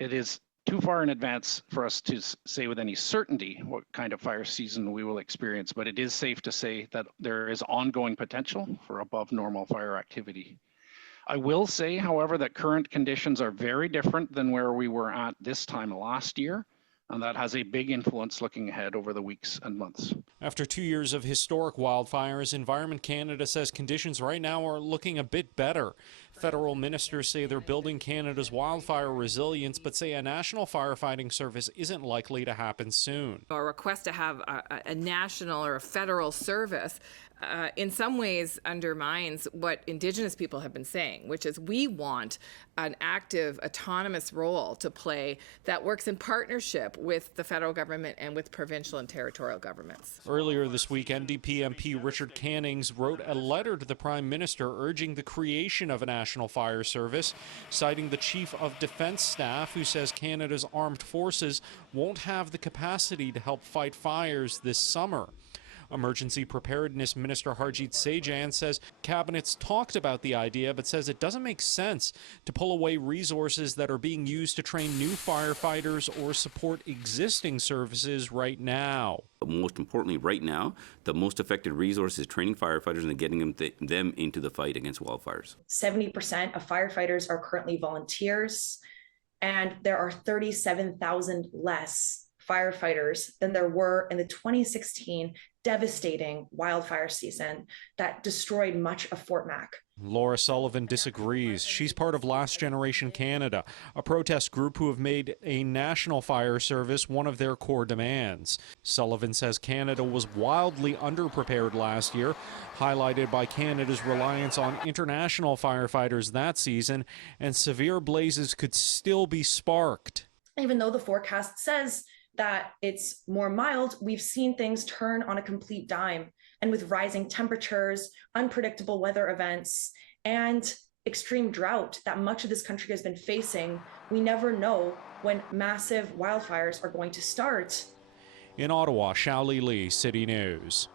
It is too far in advance for us to say with any certainty what kind of fire season we will experience, but it is safe to say that there is ongoing potential for above normal fire activity. I will say, however, that current conditions are very different than where we were at this time last year, and that has a big influence looking ahead over the weeks and months. After 2 years of historic wildfires, Environment Canada says conditions right now are looking a bit better. Federal ministers say they're building Canada's wildfire resilience, but say a national firefighting service isn't likely to happen soon. A request to have a national or a federal service in some ways undermines what Indigenous people have been saying, which is we want an active, autonomous role to play that works in partnership with the federal government and with provincial and territorial governments. Earlier this week, NDP MP Richard Cannings wrote a letter to the Prime Minister urging the creation of a national fire service, citing the Chief of Defence Staff, who says Canada's armed forces won't have the capacity to help fight fires this summer. Emergency Preparedness Minister Harjit Sajjan says cabinet's talked about the idea, but says it doesn't make sense to pull away resources that are being used to train new firefighters or support existing services right now. Most importantly, right now, the most effective resource is training firefighters and getting them into the fight against wildfires. 70% of firefighters are currently volunteers, and there are 37,000 less firefighters than there were in the 2016 devastating wildfire season that destroyed much of Fort Mac. Laura Sullivan disagrees. She's part of Last Generation Canada, a protest group who have made a national fire service one of their core demands. Sullivan says Canada was wildly underprepared last year, highlighted by Canada's reliance on international firefighters that season, and severe blazes could still be sparked. Even though the forecast says that it's more mild, we've seen things turn on a complete dime. And with rising temperatures, unpredictable weather events, and extreme drought that much of this country has been facing, we never know when massive wildfires are going to start. In Ottawa, Xiaoli Lee, City News.